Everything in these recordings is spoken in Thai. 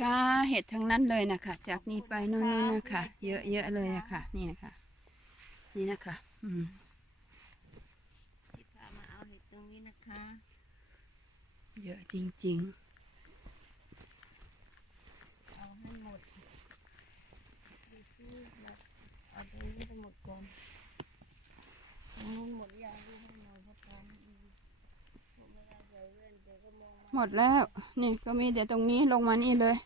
ค่ะเห็ดทั้งนั้นเลยนะคะจากนี้ไปนู่นๆนะคะเยอะๆเลยอะค่ะ นี่นะคะนี่นะคะอืมที่พามาเอาเห็ดตรงนี้นะคะ เยอะจริงเอาให้หมดดูซิเราเอาตรงนี้ทั้งหมดก่อนตรงนู้นหมดยัง หมดแล้ว นี่ก็มีเดี๋ยวตรงนี้ลงมานี่เลย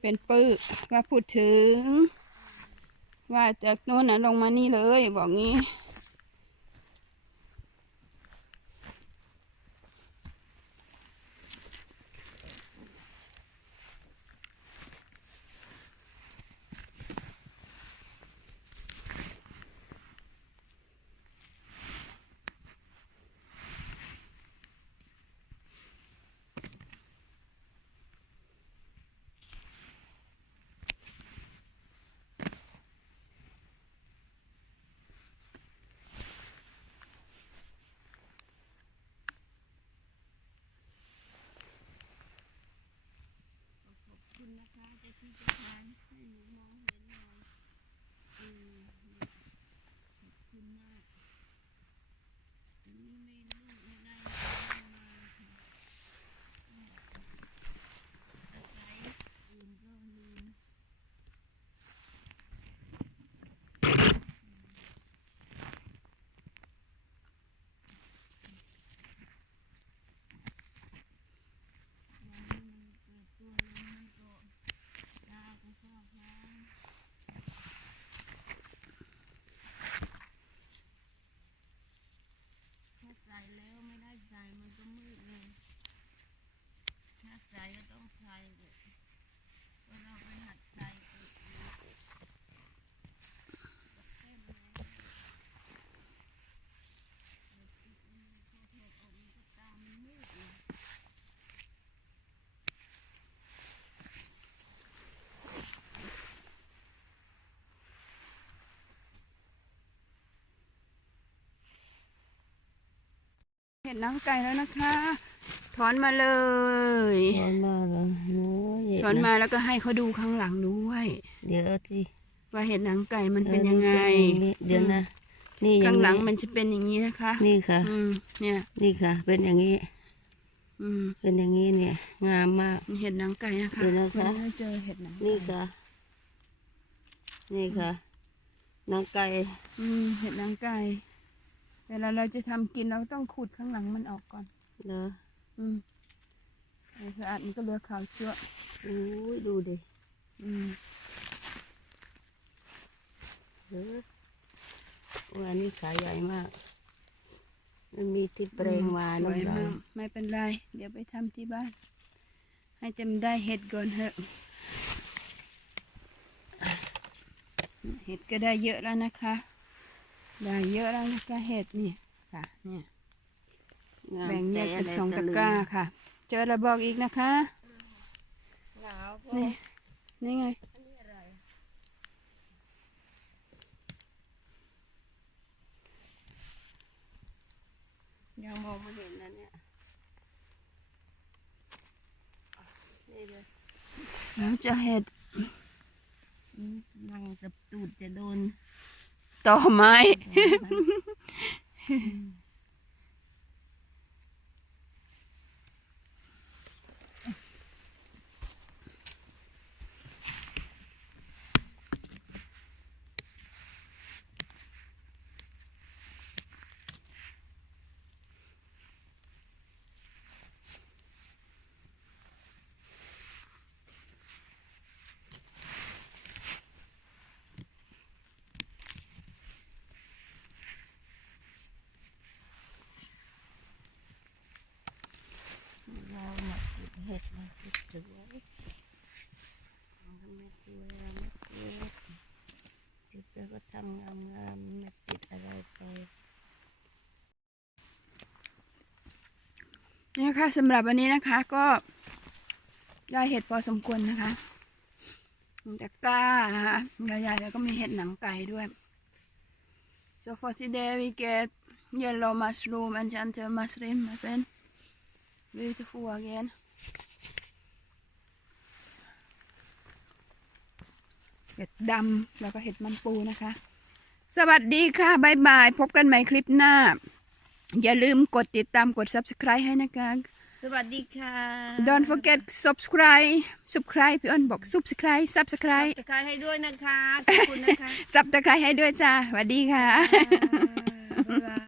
เป็นปื้อว่าพูดถึง ว่าจากโน้นนะลงมานี่เลย บอกงี้ ขอบคุณ นะคะเจ้าที่เจ้าทางให้หนูมองเห็นหน่อยอืมขอบคุณมากอันนี้ไม่ลูกไม่ได้มาค่ะอาศัยอื่นก็ลืม วันนี้มันเกิดตัวลงมันก็ตาก็ชอบช้างถ้าใส่แล้วไม่ได้ใส่มันก็มืดเลย ถ้าใส่ก็ต้องใส่เลยเพราะเราไปหัดใส่เองเต้นเลยเดี๋ยวติดมือพอถอดออกมันก็ตามันมืดเลย เห็ดน้ำไก่แล้วนะคะ ถอนมาเลยถอนมาแล้วโอ้ยถอนมาแล้วก็ให้เขาดูข้างหลังด้วย เดี๋ยวสิว่าเห็ดหนังไก่มันเป็นยังไง เดี๋ยวนะ นี่อย่าข้างงหลังนี้มันจะเป็นอย่างนี้นะคะ นี่ค่ะอืมเนี่ย นี่ค่ะ เป็นอย่างนี้อืมเป็นอย่างนี้เนี่ย งามมาก เห็ดหนังไก่นะคะเดี๋ยวนะคะวันนี้เจอเห็ดหนังไก่นี่ค่ะ นี่ค่ะนางไก่ อืม เห็ดหนังไก่ เวลาเราจะทำกินเราต้องขูดข้างหลังมันออกก่อน เหรออืมไอ้สะอาดมันก็เหลือขาวจั่วอุ้ยดูดิอืมเออวันนี้ขาใหญ่มาก มันมีที่แปลงมาสวยน้ำลามายกไม่เป็นไร เดี๋ยวไปทำที่บ้าน ให้เต็มได้เห็ดก่อนเถอะ เห็ดก็ได้เยอะแล้วนะคะ ได้เยอะแล้วนะคะเห็ดนี่ค่ะเนี่ยงามแบ่งแยกเป็นต่สองะตะลึกร้าค่ะ เจอระบอกอีกนะคะหนาวพอนี่นี่ไงอันนี้อะไรยังมองไม่เห็นนะเนี่ยนี่เลยแล้วจะเห็ดอืมนั่งกับตูดจะโดน ต่อไม้ เรามาติดเห็ดมาติดสวยเอาทำไมสวยอะไม่ติดติดแล้วก็ทำงามงามๆไม่ติดอะไรไปนี่ค่ะสำหรับวันนี้นะคะก็ได้เห็ดพอสมควรนะคะตะกร้านะคะใหญ่ๆแล้วก็มีเห็ดหนังไก่ด้วย so for today we get yellow mushroom and gentle mushroom my friend beautiful again เห็ดดำแล้วก็เห็ดมันปูนะคะ สวัสดีค่ะบายบาย พบกันใหม่คลิปหน้า อย่าลืมกดติดตามกด subscribe ให้นะคะ สวัสดีค่ะ Don't forget subscribe subscribe พี่อ้นบอก subscribe subscribe ตะไคร้ให้ด้วยนะคะ ขอบคุณนะคะ subscribe ให้ด้วยจ้าสวัสดีค่ะ บ๊ายบาย